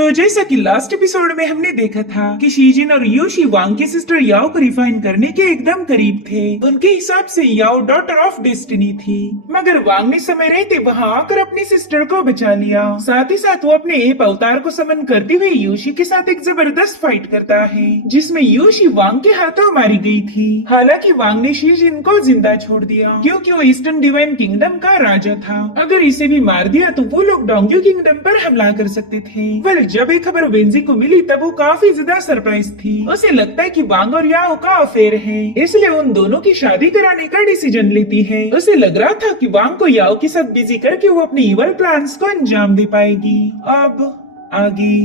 तो जैसा कि लास्ट एपिसोड में हमने देखा था कि शीजिन और यूशी वांग की सिस्टर याओ को रिफाइन करने के एकदम करीब थे। उनके हिसाब से याओ डॉटर ऑफ डेस्टिनी थी, मगर वांग ने समय रहते वहां आकर अपनी सिस्टर को बचा लिया। साथ ही साथ वो अपने एप अवतार को समन करते हुए यूशी के साथ एक जबरदस्त फाइट करता है, जिसमें यूशी वांग के हाथों मारी गई थी। हालांकि वांग ने शीजिन को जिंदा छोड़ दिया क्योंकि वो ईस्टर्न डिवाइन किंगडम का राजा था। अगर इसे भी मार दिया तो वो लोग डोंग्यू किंगडम पर हमला कर सकते थे। जब ये खबर वेंजी को मिली तब वो काफी ज्यादा सरप्राइज थी। उसे लगता है कि वांग और याओ का अफेयर है, इसलिए उन दोनों की शादी कराने का डिसीजन लेती है। उसे लग रहा था कि वांग को याओ के साथ बिजी करके वो अपने इवल प्लान्स को अंजाम दे पाएगी। अब आगे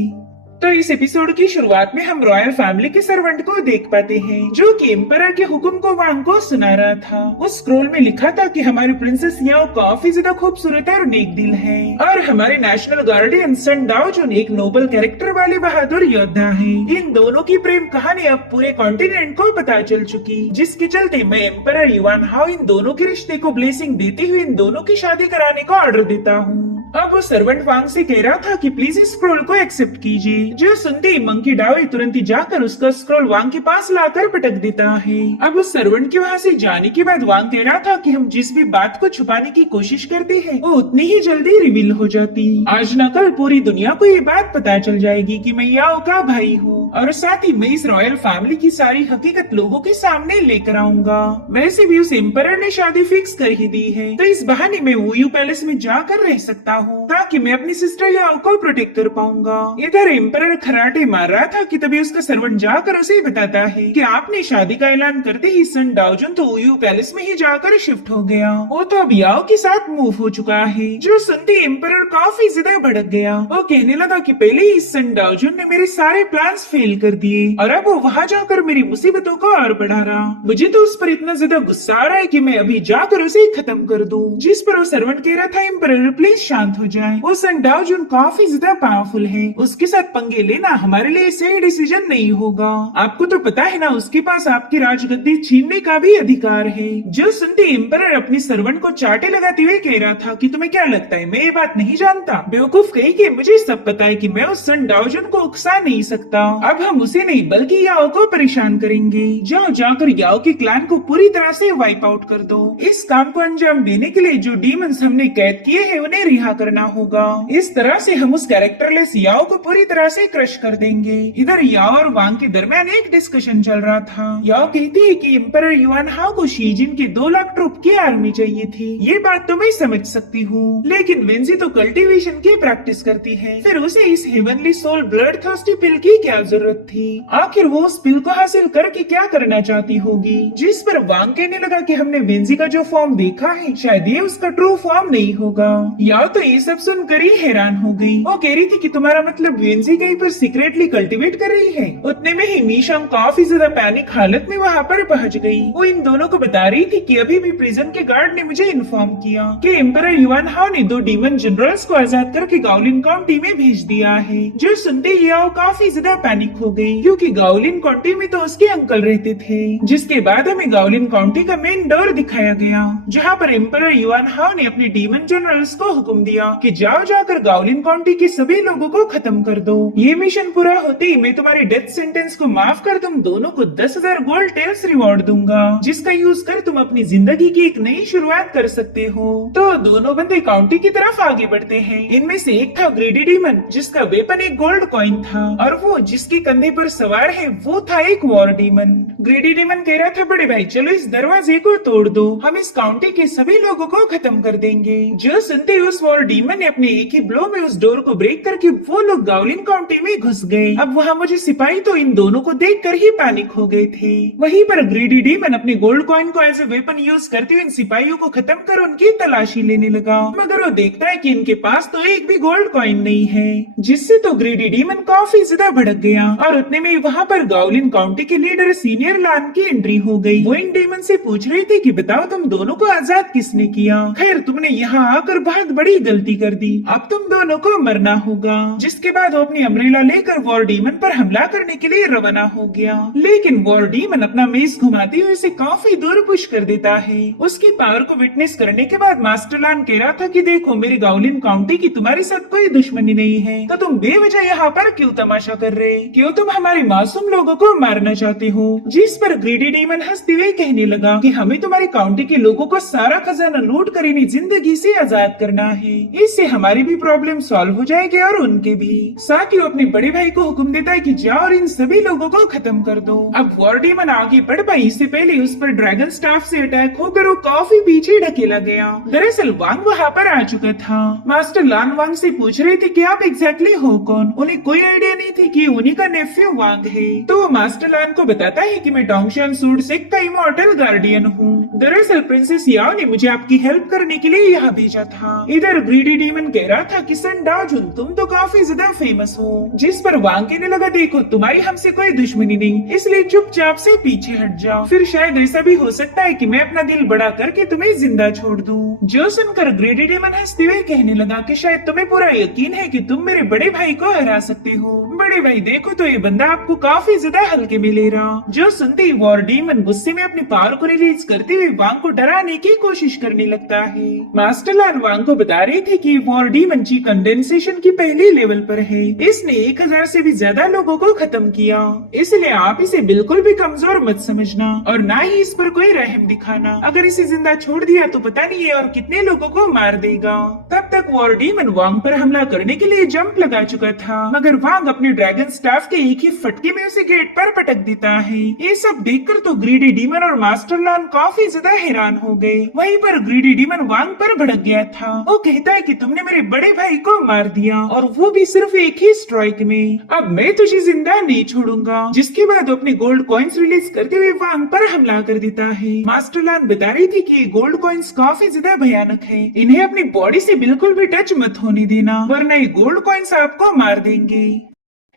तो इस एपिसोड की शुरुआत में हम रॉयल फैमिली के सर्वेंट को देख पाते हैं, जो कि एम्परर के हुक्म को वांग को सुना रहा था। उस स्क्रोल में लिखा था कि हमारी प्रिंसेस याओ काफी ज्यादा खूबसूरत और नेक दिल है, और हमारे नेशनल गार्डियन सन डाओजुन एक नोबल कैरेक्टर वाले बहादुर योद्धा है। इन दोनों की प्रेम कहानी अब पूरे कॉन्टिनेंट को पता चल चुकी, जिसके चलते मैं एम्परर युआन हाओ इन दोनों के रिश्ते को ब्लेसिंग देते हुए इन दोनों की शादी कराने का ऑर्डर देता हूँ। अब वो सर्वेंट वांग से कह रहा था कि प्लीज इस स्क्रोल को एक्सेप्ट कीजिए। जो सुनते ही मंकी डाओई तुरंत ही जाकर उसका स्क्रोल वांग के पास लाकर पटक देता है। अब उस सर्वेंट के वहाँ से जाने के बाद वांग कह रहा था कि हम जिस भी बात को छुपाने की कोशिश करते हैं वो उतनी ही जल्दी रिवील हो जाती। आज न कल पूरी दुनिया को ये बात पता चल जाएगी कि मैं याओ का भाई हूँ, और साथ ही मैं इस रॉयल फैमिली की सारी हकीकत लोगों के सामने लेकर आऊंगा। वैसे भी उस एम्परर ने शादी फिक्स कर ही दी है, तो इस बहाने मैं वूयू पैलेस में जाकर रह सकता हूँ ताकि मैं अपनी सिस्टर याओ को प्रोटेक्ट कर पाऊंगा। इधर एम्परर खराटे मार रहा था कि तभी उसका सर्वेंट जाकर उसे बताता है कि आपने शादी का ऐलान करते ही सन डाओजुन तो वूयू पैलेस में ही जाकर शिफ्ट हो गया। वो तो अब याओ के साथ मूव हो चुका है। जो सुनते एम्परर काफी ज्यादा भड़क गया। वो कहने लगा कि पहले ही सन डाओजुन ने मेरे सारे प्लान्स फेल कर दिए और अब वो वहाँ जाकर मेरी मुसीबतों को और बढ़ा रहा। मुझे तो उस पर इतना ज्यादा गुस्सा आ रहा है कि मैं अभी जाकर उसे खत्म कर दूं। जिस पर वो सर्वेंट कह रहा था एम्परर प्लीज शांत हो जाए, वो सन डाओजुन काफी ज्यादा पावरफुल है, उसके साथ पंगे लेना हमारे लिए सही डिसीजन नहीं होगा। आपको तो पता है ना उसके पास आपकी राजगद्दी छीनने का भी अधिकार है। जो सुनते एम्परर अपनी सर्वेंट को चाटे लगाते हुए कह रहा था कि तुम्हें क्या लगता है मैं ये बात नहीं जानता? बेवकूफ कही कि मुझे सब पता है कि मैं उस सन डाओजुन को उकसा नहीं सकता। अब हम उसे नहीं बल्कि याओ को परेशान करेंगे। जाओ जाकर याओ के क्लैन को पूरी तरह से वाइप आउट कर दो। इस काम को अंजाम देने के लिए जो डीमंस हमने कैद किए हैं उन्हें रिहा करना होगा। इस तरह से हम उस कैरेक्टरलेस याओ को पूरी तरह से क्रश कर देंगे। इधर याओ और वांग के दरमियान एक डिस्कशन चल रहा था। याओ कहती है कि एम्परर युआन हाओ को शीजिन के 2 लाख ट्रूप की आर्मी चाहिए थी। ये बात तो मैं समझ सकती हूँ, लेकिन वेंजी तो कल्टीवेशन की प्रैक्टिस करती है, फिर उसे इस हेवनली सोल ब्लड थर्स्टी पिल की क्या जरूरत थी? आखिर वो उस पिल को हासिल करके क्या करना चाहती होगी? जिस पर वांग कहने लगा कि हमने वेंजी का जो फॉर्म देखा है शायद ये उसका ट्रू फॉर्म नहीं होगा। याओ तो ये सब सुनकर ही हैरान हो गई। वो कह रही थी कि तुम्हारा मतलब वेंजी कहीं पर सीक्रेटली कल्टीवेट कर रही है। उतने में ही मीशंग काफी ज्यादा पैनिक हालत में वहाँ पर पहुँच गई। वो इन दोनों को बता रही थी कि अभी भी प्रिजन के गार्ड ने मुझे इन्फॉर्म किया कि एम्परर युआन हाओ ने 2 डीमन जनरल्स को आजाद करके गाओलिन काउंटी में भेज दिया है। जो सुनते ही याओ काफी ज्यादा पैनिक हो गई, क्योंकि गाओलिन काउंटी में तो उसके अंकल रहते थे। जिसके बाद हमें गाओलिन काउंटी का मेन डोर दिखाया गया, जहाँ पर एम्परर युआन हाओ ने अपने डीमन जनरल्स को हुक्म दिया कि जाओ जाकर गाओलिन काउंटी के सभी लोगों को खत्म कर दो। ये मिशन पूरा होते ही मैं तुम्हारे डेथ सेंटेंस को माफ कर तुम दोनों को 10,000 गोल्ड टेल्स रिवॉर्ड दूंगा, जिसका यूज कर तुम अपनी जिंदगी की एक नई शुरुआत कर सकते हो। तो दोनों बंदे काउंटी की तरफ आगे बढ़ते हैं। इनमें से एक था ग्रेडी डीमन, जिसका वेपन एक गोल्ड कॉइन था, और वो जिसके कंधे पर सवार है वो था एक वॉर डीमन। ग्रेडी डीमन कह रहा था बड़े भाई चलो इस दरवाजे को तोड़ दो, हम इस काउंटी के सभी लोगों को खत्म कर देंगे। जो सुनते उस वॉर डीमन ने अपने एक ही ब्लो में उस डोर को ब्रेक करके वो लोग गाओलिन काउंटी में घुस गए। अब वहाँ मुझे सिपाही तो इन दोनों को देखकर ही पैनिक हो गए थे। वहीं पर ग्रेडी डीमन अपने गोल्ड कॉइन को एज ए वेपन यूज करते हुए इन सिपाहियों को खत्म कर उनकी तलाशी लेने लगा, मगर वो देखता है कि इनके पास तो एक भी गोल्ड कॉइन नहीं है, जिससे तो ग्रेडी डीमन काफी ज्यादा भड़क गया। किया और उतने में वहाँ पर गॉब्लिन काउंटी के लीडर सीनियर लान की एंट्री हो गई। वो इन डेमन से पूछ रही थी कि बताओ तुम दोनों को आजाद किसने किया। खैर तुमने यहाँ आकर बहुत बड़ी गलती कर दी, अब तुम दोनों को मरना होगा। जिसके बाद वो अपनी अम्ब्रेला लेकर वॉर डीमन पर हमला करने के लिए रवाना हो गया, लेकिन वॉर डीमन अपना मेस घुमाते हुए उसे काफी दूर पुश कर देता है। उसकी पावर को विटनेस करने के बाद मास्टर लान कह रहा था कि देखो मेरी गॉब्लिन काउंटी की तुम्हारे साथ कोई दुश्मनी नहीं है, तो तुम बेवजह यहाँ पर क्यों तमाशा कर रहे, क्यों तुम हमारे मासूम लोगों को मारना चाहते हो। जिस पर ग्रीडी डीमन हंसते हुए कहने लगा कि हमें तुम्हारी काउंटी के लोगों को सारा खजाना लूट कर इन्हें जिंदगी से आजाद करना है, इससे हमारी भी प्रॉब्लम सॉल्व हो जाएगी और उनके भी। साथ ही अपने बड़े भाई को हुक्म देता है कि जाओ और इन सभी लोगों को खत्म कर दो। अब वॉर डीमन आगे बढ़ पाई इससे पहले उस पर ड्रैगन स्टाफ से अटैक होकर वो काफी पीछे ढकेला गया। दरअसल वांग वहाँ पर आ चुका था। मास्टर लान वांग से पूछ रहे थे कि आप एग्जैक्टली हो कौन। उन्हें कोई आइडिया नहीं थी कि उन्हीं का नेफ्यू वांग है। तो वो मास्टर लान को बताता है कि मैं डोंगशन सूट सिक का इमॉर्टल गार्डियन हूँ। दरअसल प्रिंसेस याओ ने मुझे आपकी हेल्प करने के लिए यहाँ भेजा था। इधर ग्रीडी डीमन कह रहा था कि सन डाजुन तुम तो काफी ज्यादा फेमस हो। जिस पर वांग कहने लगा देखो तुम्हारी हमसे कोई दुश्मनी नहीं, इसलिए चुपचाप से पीछे हट जाओ, फिर शायद ऐसा भी हो सकता है कि मैं अपना दिल बड़ा करके तुम्हें जिंदा छोड़ दूं। जो सुनकर ग्रेडी डीमन हंसते हुए कहने लगा कि शायद तुम्हें पूरा यकीन है कि तुम मेरे बड़े भाई को हरा सकते हो। बड़े भाई देखो तो ये बंदा आपको काफी ज्यादा हल्के में ले रहा। जो सुनते ही वॉर डीमन गुस्से में अपनी पावर को रिलीज करते हुए वांग को डराने की कोशिश करने लगता है। मास्टर लान वांग को बता रहे थे कि वॉर डीमन ची कंडेंसेशन की पहली लेवल पर है। इसने 1000 से भी ज्यादा लोगों को खत्म किया, इसलिए आप इसे बिल्कुल भी कमजोर मत समझना और ना ही इस पर कोई रहम दिखाना। अगर इसे जिंदा छोड़ दिया तो पता नहीं है और कितने लोगों को मार देगा। तब तक वॉर डीमन वांग पर हमला करने के लिए जंप लगा चुका था, मगर वांग अपने ड्रैगन स्टाफ के एक ही फटके में उसे गेट पर पटक देता है। ये सब देखकर तो ग्रीडी डीमन और मास्टर लान काफी ज्यादा हैरान हो गए। वहीं पर ग्रीडी डीमन वांग पर भड़क गया था। वो कहता है कि तुमने मेरे बड़े भाई को मार दिया और वो भी सिर्फ एक ही स्ट्राइक में, अब मैं तुझे जिंदा नहीं छोड़ूंगा। जिसके बाद वो अपने गोल्ड कॉइन्स रिलीज करते हुए वांग पर हमला कर देता है। मास्टर लान बता रही थी कि ये गोल्ड कॉइन्स काफी ज्यादा भयानक है, इन्हें अपनी बॉडी से बिल्कुल भी टच मत होने देना वरना ये गोल्ड कॉइन्स आपको मार देंगे।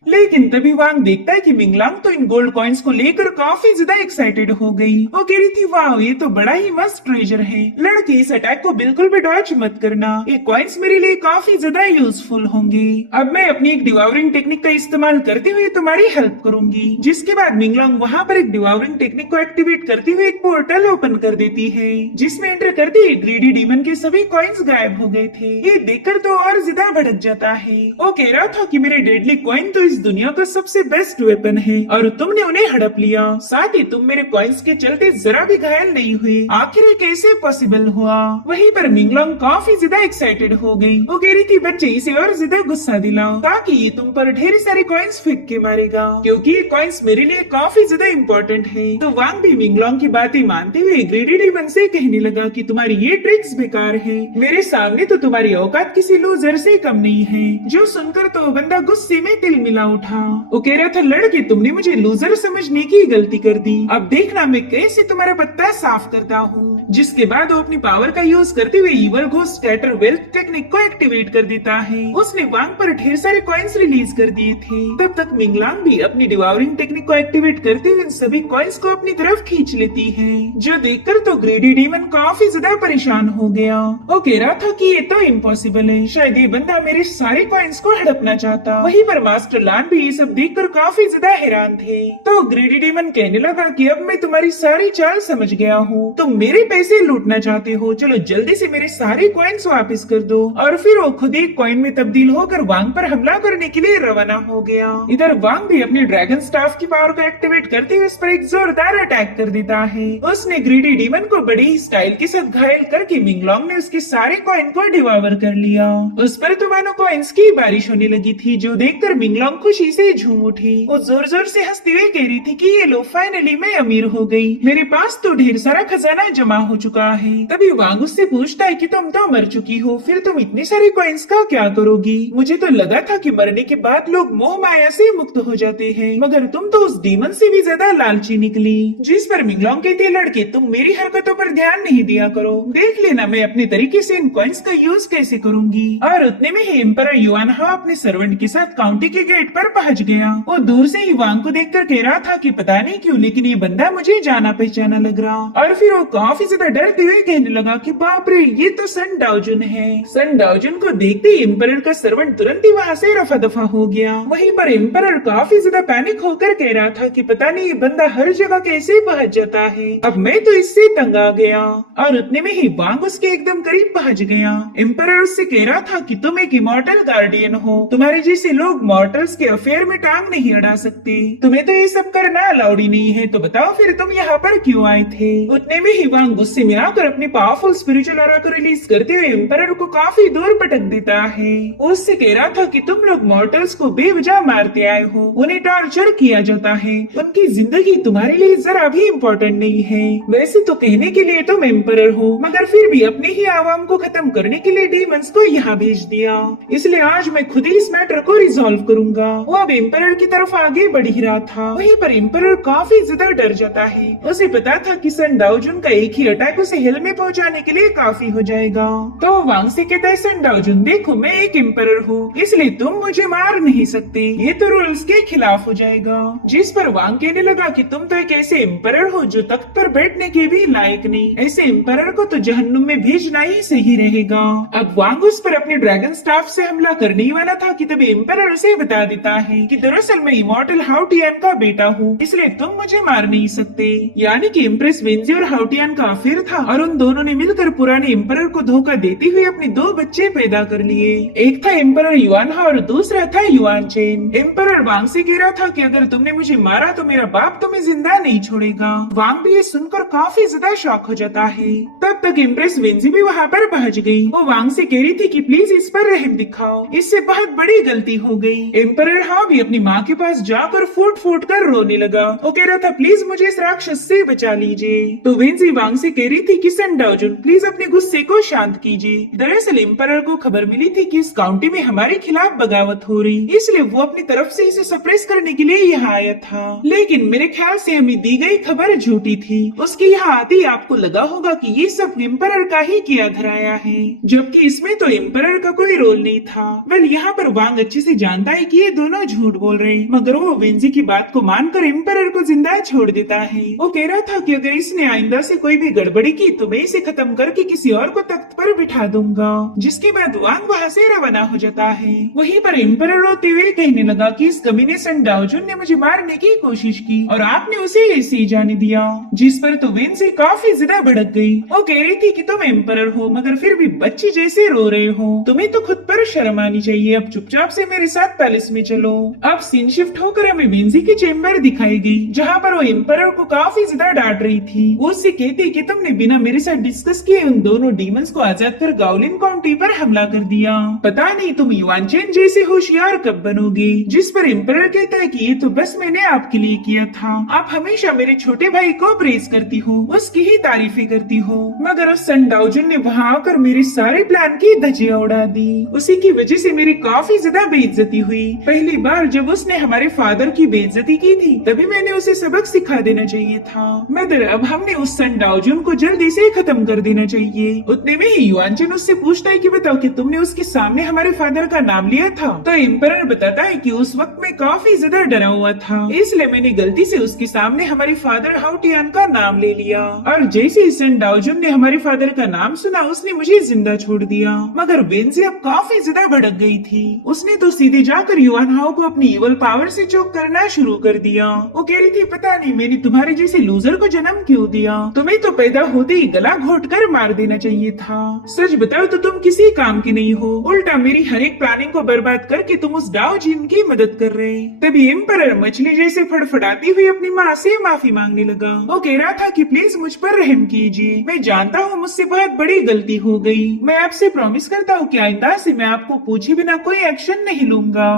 लेकिन तभी वांग देखता है कि मिंगलांग तो इन गोल्ड कॉइन्स को लेकर काफी ज्यादा एक्साइटेड हो गई। वो कह रही थी वाह ये तो बड़ा ही मस्त ट्रेजर है, लड़के इस अटैक को बिल्कुल भी डॉच मत करना, ये कॉइन्स मेरे लिए काफी ज्यादा यूजफुल होंगे। अब मैं अपनी एक डिवावरिंग टेक्निक का इस्तेमाल करते हुए तुम्हारी हेल्प करूंगी। जिसके बाद मिंगलांग वहाँ पर एक डिवावरिंग टेक्निक को एक्टिवेट करते हुए एक पोर्टल ओपन कर देती है, जिसमें एंटर करते ही ग्रीडी डीमन के सभी कॉइन्स गायब हो गए थे। ये देखकर तो और ज्यादा भड़क जाता है। वो कह रहा था कि मेरे डेडली कॉइन तो इस दुनिया का सबसे बेस्ट वेपन है और तुमने उन्हें हड़प लिया, साथ ही तुम मेरे कॉइन्स के चलते जरा भी घायल नहीं हुए, आखिर ये कैसे पॉसिबल हुआ। वहीं पर मिंगलांग काफी ज्यादा एक्साइटेड हो गई। वो कह रही थी बच्चे इसे और ज्यादा गुस्सा दिलाओ ताकि ये तुम पर ढेर सारे कॉइन्स फेंक के मारेगा, क्योंकि ये कॉइन्स मेरे लिए काफी ज्यादा इम्पोर्टेंट है। तो वांग भी मिंगलांग की बातें मानते हुए ग्रीडी डीमन से कहने लगा कि तुम्हारी ये ट्रिक्स बेकार है, मेरे सामने तो तुम्हारी औकात किसी लूजर से कम नहीं है। जो सुनकर तो बंदा गुस्से में तिल मिला उठा। वो कह रहा था लड़के तुमने मुझे लूजर समझने की गलती कर दी, अब देखना मैं कैसे तुम्हारा पत्ता साफ करता हूँ। जिसके बाद वो अपनी पावर का यूज करते हुए evil ghost scatter wealth technique को एक्टिवेट कर देता है। उसने वांग पर ढेर सारे कॉइन्स रिलीज कर दिए थे। तब तक मिंगलांग भी अपनी डिवावरिंग टेक्निक को एक्टिवेट करते हुए सभी कॉइन्स को अपनी तरफ खींच लेती है, जो देखकर तो ग्रेडी डीमन काफी ज्यादा परेशान हो गया। वो कह रहा था कि ये तो इम्पॉसिबल है, शायद ये बंदा मेरे सारे कॉइन्स को हड़पना चाहता। वहीं पर मास्टर लान भी ये सब देखकर काफी ज्यादा हैरान थे। तो ग्रेडी डीमन कहने लगा कि अब मैं तुम्हारी सारी चाल समझ गया हूँ, तुम मेरे पैसे लूटना चाहते हो, चलो जल्दी से मेरे सारे कॉइन्स वापस कर दो। और फिर वो खुद एक कॉइन में तब्दील होकर वांग पर हमला करने के लिए रवाना हो गया। इधर वांग भी अपने ड्रैगन स्टाफ की पावर को एक्टिवेट करते हुए उस पर एक जोरदार अटैक कर देता है। उसने ग्रीडी डीमन को बड़ी ही स्टाइल के साथ घायल करके मिंगलोंग ने उसके सारे कॉइन को डिवावर कर लिया। उस पर तो मानो कॉइन्स की बारिश होने लगी थी, जो देखकर मिंगलोंग खुशी से झूम उठी। वो जोर जोर से हंसते हुए कह रही थी कि ये लो फाइनली मैं अमीर हो गई, मेरे पास तो ढेर सारा खजाना जमा हो चुका है। तभी वांग उससे पूछता है कि तुम तो मर चुकी हो, फिर तुम इतने सारे कॉइन्स का क्या करोगी? मुझे तो लगा था कि मरने के बाद लोग मोह माया से मुक्त हो जाते हैं, मगर तुम तो उस डीमन से भी ज्यादा लालची निकली। जिस पर मिंगलोंग कहती है, लड़के तुम मेरी हरकतों पर ध्यान नहीं दिया करो, देख लेना मैं अपने तरीके से इन कॉइन्स का यूज कैसे करूंगी। और उतने में ही एम्परर युआन हाओ अपने सर्वेंट के साथ काउंटी के गेट पर पहुंच गया। वो दूर से ही वांग को देखकर कह रहा था कि पता नहीं क्यों लेकिन ये बंदा मुझे जाना पहचाना लग रहा। और फिर वो काफी ज्यादा डरते हुए कहने लगा कि बाप रे, ये तो सन डाओजुन है। सन डाओजुन को देखते ही एम्परर का सर्वेंट तुरंत ही वहाँ से रफा दफा हो गया। वहीं पर एम्परर काफी ज्यादा पैनिक होकर कह रहा था कि पता नहीं ये बंदा हर जगह कैसे पहुंच जाता है, अब मैं तो इससे तंग आ गया। और उतने में ही वांग उसके एकदम करीब पहुंच गया। एम्परर उससे कह रहा था कि तुम एक इमॉर्टल गार्डियन हो, तुम्हारे जैसे लोग मॉर्टल्स के अफेयर में टांग नहीं अड़ा सकते, तुम्हें तो ये सब करना अलाउड ही नहीं है, तो बताओ फिर तुम यहाँ पर क्यों आए थे? उतने में ही वांग गुस्से में आकर अपनी पावरफुल स्पिरिचुअल ऑरा को रिलीज करते हुए एम्परर को काफी दूर पटक देता है। उससे कह रहा था कि तुम लोग मॉर्टल्स को बेवजह मारते आए हो, उन्हें टॉर्चर किया जाता है, उनकी जिंदगी तुम्हारे लिए जरा भी इम्पोर्टेंट नहीं है। वैसे तो कहने के लिए तुम एम्परर हो, मगर फिर भी अपने ही आवाम को खत्म करने के लिए डीमंस को यहाँ भेज दिया, इसलिए आज मैं खुद ही इस मैटर को रिजॉल्व करूंगा। वो अब एम्परर की तरफ आगे बढ़ ही रहा था। वहीं पर एम्परर काफी ज्यादा डर जाता है। उसे पता था कि सन डाओजुन का एक ही अटैक उसे हेल में पहुंचाने के लिए काफी हो जाएगा। तो वांग से कहता है, सन डाओजुन देखो मैं एक एम्परर हूँ, इसलिए तुम मुझे मार नहीं सकते, ये तो रूल्स के खिलाफ हो जाएगा। जिस पर वांग कहने लगा कि तुम तो एक ऐसे एम्परर हो जो तख्त पर बैठने के भी लायक नहीं, ऐसे एम्परर को तो जहन्नुम में भेजना ही सही रहेगा। अब वांग उस पर अपने ड्रैगन स्टाफ से हमला करने ही वाला था कि तभी एम्परर उसे बता देता है कि दरअसल मैं इमॉर्टल हाउटियन का बेटा हूँ, इसलिए तुम मुझे मार नहीं सकते। यानी कि एम्प्रेस वेंजी और हाउटियन का अफेयर था और उन दोनों ने मिलकर पुराने एम्परर को धोखा देते हुए अपने दो बच्चे पैदा कर लिए। एक था एम्परर युआन हाओ और दूसरा था युआन चेन। एम्परर वांग से कह रहा था कि अगर तुमने मुझे मारा तो मेरा बाप तुम्हें जिंदा नहीं छोड़ेगा। वांग भी ये सुनकर काफी ज्यादा शॉक हो जाता है। तब तक एम्प्रेस वेंजी भी वहाँ पर पहुँच गई। वो वांग से कह रही थी कि प्लीज इस पर रहम दिखाओ, इससे बहुत बड़ी गलती हो गई। एम्परर हाओ भी अपनी माँ के पास जाकर फूट फूट कर रोने लगा। वो कह रहा था प्लीज मुझे इस राक्षस से बचा लीजिए। तो वेंजी वांग से कह रही थी कि सन डाओजुन प्लीज अपने गुस्से को शांत कीजिए। दरअसल एम्परर को खबर मिली थी कि इस काउंटी में हमारे खिलाफ बगावत हो रही, इसलिए वो अपनी तरफ से इसे सप्रेस करने के लिए यहाँ आया था। लेकिन मेरे ख्याल से हमें दी गई खबर झूठी थी। उसके यहाँ आते ही आपको लगा होगा कि ये सब एम्परर का ही किया धराया है, जबकि इसमें तो एम्परर का कोई रोल नहीं था। वेल यहाँ पर वांग अच्छे से जानता है कि ये दोनों झूठ बोल रहे हैं, मगर वो वेंजी की बात को मानकर एम्परर को जिंदा छोड़ देता है। वो कह रहा था कि अगर इसने आइंदा से कोई भी गड़बड़ी की तो मैं इसे खत्म करके किसी और को तख्त पर बिठा दूंगा। जिसके बाद वांग वहाँ से रवाना हो जाता है। वहीं पर एम्परर रोते हुए कहने लगा कि इस कमीने सन डाओजुन ने मुझे मारने की कोशिश की और आपने उसे ऐसे ही जाने दिया। जिस पर तो वेंजी काफी ज्यादा भड़क गई। वो कह रही थी कि तुम एम्परर हो मगर फिर भी बच्ची जैसे रो रहे हो, तुम्हें तो खुद पर शर्म आनी चाहिए। अब चुपचाप से मेरे साथ पैलेस में चलो। अब सीन शिफ्ट होकर हमें वेंजी की चेम्बर दिखाई गई, जहाँ पर वो एम्परर को काफी ज्यादा डांट रही थी। वो उससे कहती कि तुमने बिना मेरे साथ डिस्कस किए उन दोनों डीमंस को आजाद कर गाओलिन काउंटी पर हमला कर दिया। पता नहीं तुम युआन चेन जैसे होशियार कब बनोगे। जिस पर एम्परर कहता है कि ये तो बस मैंने आपके लिए किया था, आप हमेशा मेरे छोटे भाई को प्रेज करती हो, उसकी ही तारीफें करती हो, मगर उस सन डाओजुन ने वहाँ आकर मेरे सारे प्लान की धज्जियां उड़ा दी। उसी की वजह से मेरी काफी ज्यादा बेइज्जती हुई। पहली बार जब उसने हमारे फादर की बेइज्जती की थी तभी मैंने उसे सबक सिखा देना चाहिए था, मगर अब हमने उस सन डाओजुन को जल्दी से खत्म कर देना चाहिए। उतने में ही युआन चेन उससे पूछता है कि बताओ कि तुमने उसके सामने हमारे फादर का नाम लिया था? तो एम्परर बताता है कि उस वक्त मैं काफी ज्यादा डरा हुआ था, इसलिए मैंने गलती से उसके सामने हमारे फादर हाउटियन का नाम ले लिया, और जैसे ही सन डाओजुन ने हमारे फादर का नाम सुना उसने मुझे जिंदा छोड़ दिया। मगर वेंजी अब काफी ज्यादा भड़क गई थी। उसने तो सीधे जाकर युआन हाओ को अपनी इवल पावर से चोक करना शुरू कर दिया। वो कह रही थी पता नहीं मैंने तुम्हारे जैसे लूजर को जन्म क्यों दिया, तुम्हें तो पैदा होते ही गला घोट कर मार देना चाहिए था। सच बताओ तो तुम किसी काम की नहीं हो, उल्टा मेरी हर एक प्लानिंग को बर्बाद करके तुम उस डाओ जिन की मदद कर रहे। तभी एम्परर मछली जैसे फड़फड़ाती हुई अपनी माँ से माफी मांगने लगा। वो कह रहा था कि प्लीज मुझ पर रहम कीजिए, मैं जानता हूँ मुझसे बहुत बड़ी गलती हो गई। मैं आपसे प्रॉमिस करता हूँ कि आइंदा से मैं आपको पूछे बिना कोई एक्शन नहीं लूंगा।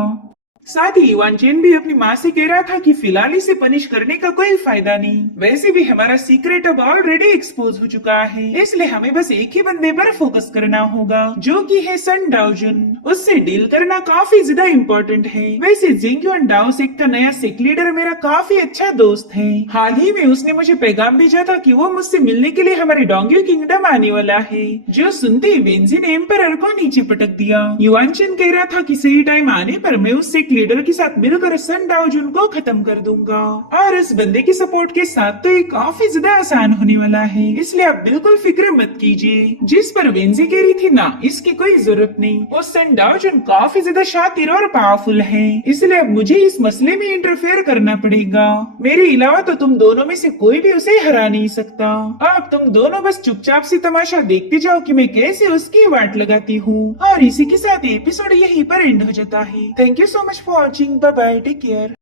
साथ ही युवान चेन भी अपनी माँ से कह रहा था कि फिलहाल इसे पनिश करने का कोई फायदा नहीं, वैसे भी हमारा सीक्रेट अब ऑलरेडी एक्सपोज हो चुका है, इसलिए हमें बस एक ही बंदे पर फोकस करना होगा जो कि है सन डाओजुन। उससे डील करना काफी ज्यादा इम्पोर्टेंट है। वैसे जिंगयुन डाओ सेक्ट का नया सेक्ट लीडर मेरा काफी अच्छा दोस्त है। हाल ही में उसने मुझे पैगाम भेजा था कि वो मुझसे मिलने के लिए हमारे डोंग्यू किंगडम आने वाला है, जो सुनते ही वेंजी ने एम्परर को नीचे पटक दिया। युवान चेन कह रहा था कि सही टाइम आने पर मैं उस सेक्ट लीडर के साथ मिलकर सन डाओजुन को खत्म कर दूंगा, और इस बंदे की सपोर्ट के साथ तो ये काफी ज्यादा आसान होने वाला है, इसलिए आप बिल्कुल फिक्र मत कीजिए। जिस पर वेंजी कह रही थी ना, इसकी कोई जरूरत नहीं, वो सन डाओजुन काफी ज्यादा शातिर और पावरफुल है, इसलिए अब मुझे इस मसले में इंटरफेयर करना पड़ेगा। मेरे अलावा तो तुम दोनों में से कोई भी उसे हरा नहीं सकता। अब तुम दोनों बस चुपचाप से तमाशा देखते जाओ कि मैं कैसे उसकी वाट लगाती हूँ। और इसी के साथ एपिसोड यहीं पर एंड हो जाता है। Thank you so much for watching. Bye bye, take care.